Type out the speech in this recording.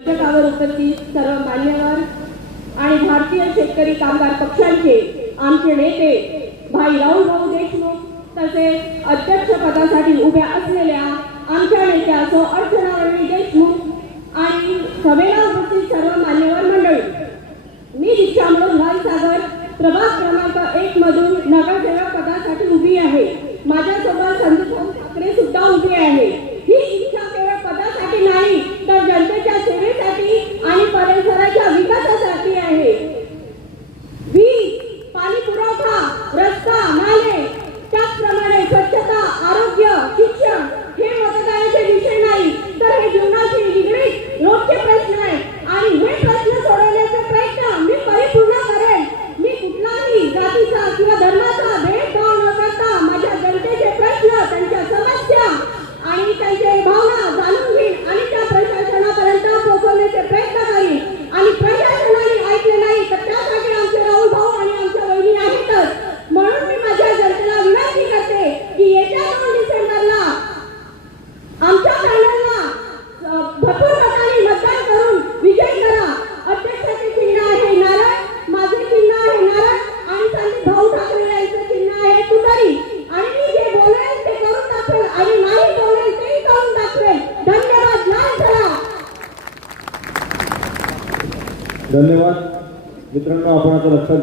बैठकावर उपस्थित सर्व मान्यवर आणि भारतीय शेतकरी कामगार पक्षांचे आमचे नेते भाई राहुल भाऊ देशमुख तसेच अध्यक्षपदासाठी उभ्या असलेल्या आमच्या नेत्या सो अर्चना देशमुख आणि सभेला उपस्थित सर्व मान्यवर मंडळी, मी दीक्षा म्हणून भाईसागर प्रभाग क्रमांक 1 मधून नगरसेवक पदासाठी उभी आहे। माझ्यासोबत संदीप ठाकरे सुद्धा उभे आहे। ही इच्छा केवळ पदासाठी नाही तर जनतेच्या सेवेसाठी आणि परिसराच्या विकासासाठी आहे। वीज, पाणी पुरवठा, रस्ता, नाले, त्याचप्रमाणे स्वच्छता, आरोग्य, शिक्षण हे मतदानाचे विषय नाही तर हे जीवनाशी निगडीत रोजचे प्रश्न आहेत आणि हे प्रश्न सोडवण्याचे प्रयत्न मी परिपूर्ण करेन। मी कुठलाही जातीचा किंवा धर्माचा भेदभाव न करता माझ्या जनतेचे प्रश्न, त्यांच्या समस्या आणि त्यांचे भावना जाणून घेईन आणि त्या प्रशासनापर्यंत पोहोचवण्याचे प्रयत्न करीन आणि प्रशासनाने ऐकले नाही तर त्यासाठी आमचे राहुल भाऊ आणि आमच्या वहिनी आहेतच। म्हणून मी माझ्या जनतेला विनंती करते की येत्या 2 डिसेंबरला आमच्या पॅनलला भरपूर मतांनी मतदान करून विजय करा। अध्यक्षाचे चिन्ह आहे नारळ, माझे चिन्ह आहे नारळ आणि संदीप भाऊ ठाकरे यांचे चिन्ह आहे तुतारी आणि मी जे बोलेल ते करून दाखवेल आणि नाही बोलेल तेही करून दाखवेल। धन्यवाद। लाल सलाम। धन्यवाद मित्रांनो, आपण आता लक्षात